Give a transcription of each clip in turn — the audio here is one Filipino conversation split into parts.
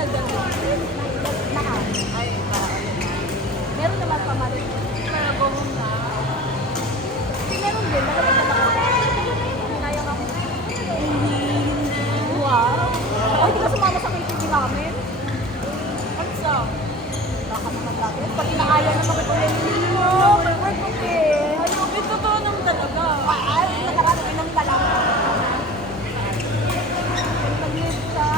nagdadala. Lahat. Ay, Meron naman pamalit. pero buhong na. Meron din, nakaganda na ako. Hinayang ako. Wow. Oh, hindi ka sumama sa KTV namin? Ano sa? Baka naman natin. Pag inaaya naman kita ulit. May work ko eh. Ayun. Ito totoo naman talaga. Ay, nakarating ng talang. Nag-live ka?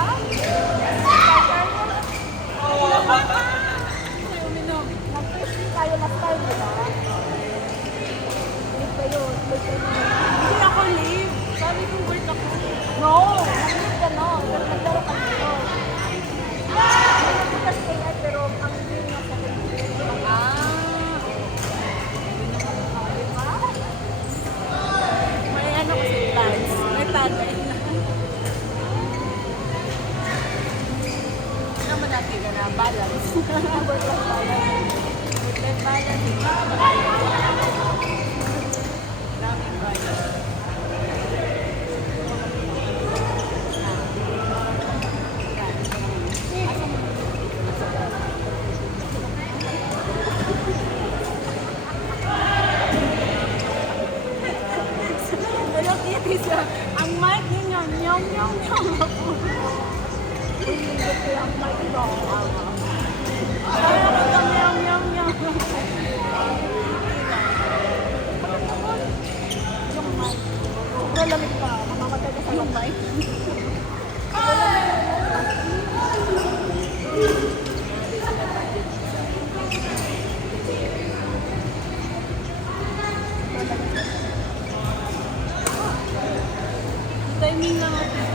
Ay, uminom. Nag-tasting tayo last time, di ba? Live kayo. Hindi ako leave. Sabi kong work ako. No! Nag-live ka no. Naglaro ka dito. Nag-live ka stay at pero ang game nga sa di ba? May ano kasi plans. May tatay na. Ano naman natin ka na balance. Work-life balance. Work-life balance. Daming balance. Ayun, itis yun. Ang mic ninyo, nyong nyong nyong ako. Hindi ko yung mic ko. Ay, ako itong nyong nyong nyong. Yung mic. Pero lamig ka. Mamamatay ka sa yung mic. Timing lang natin.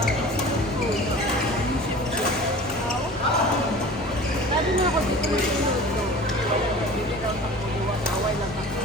Sabi na ako dito na sinunod ko. Bibili daw sa puluwan. Away lang ako.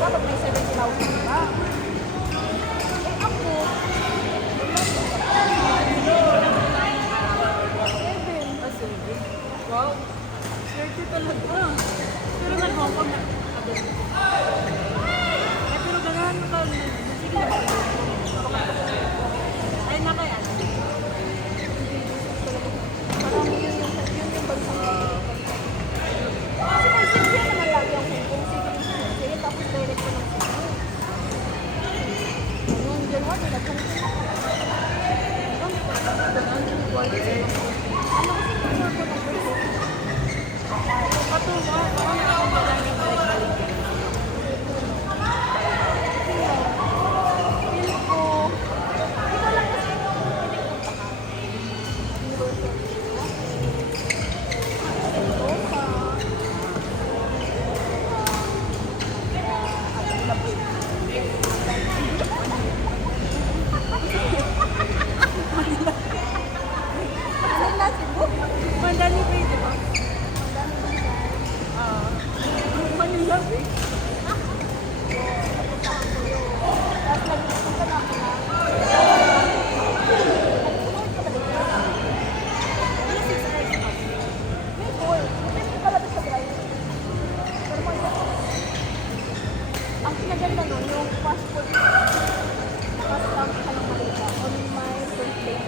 Dapat may 70,000 ka. Eh ako, Wow. Swerte talaga. Pero nag-Hong Kong na. Eh, pero ganahan mo ka. Sige na ba? Ay, nakaya. parang yun yung bansang kasi may simple naman lagi ang Hong Kong. Sige, tapos direct ko ng Cebu. Ganun, gano'n, nag-Hong Kong ako. Ganahan din yung quality sa mga. Ano kasi yung sure ko ng Hong Kong? Patuwa. Baka nakakita lang yung balik-balik yan. Feel ko, ito lang kasi yung pinagpuntahan. Universal Europa, Manila, Cebu. Mandali pa di ba? Manila pa Tapos nagpunta na ako na. May goal. Depende talaga sa driver. Pero ang pinaganda nun, yung passport, nakastamp ka ng Manila on my birthday.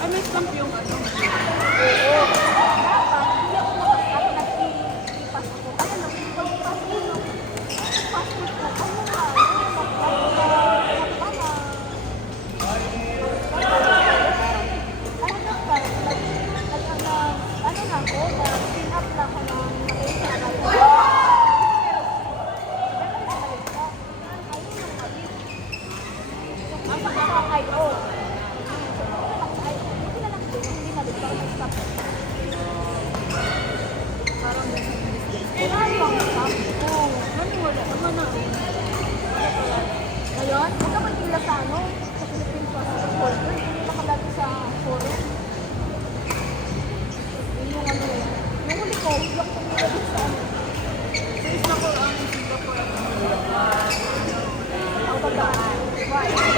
Ay, may stamp yung ano. Oo. Dapat, hindi ako nakastamp, nag-i-pass ako. Kaya lang, hindi ko yung passport ko. Passport ko, ano nga, ano na ko, pin up na ako ng ang pagkakakay ko. Hindi na lang din, hindi na din, parang nag-stop. Parang nasa business. Kailangan lang stop. Oo. Ano wala? Naman na. Ngayon, huwag ka magpila sa ano, sa Philippine Passport Holder, hindi makalagi sa forum. Yun yung ano eh. Yung huli ko, yung pumila din sa ano. Sa Singapore, Singapore at Manila. Ang tandaan. Right.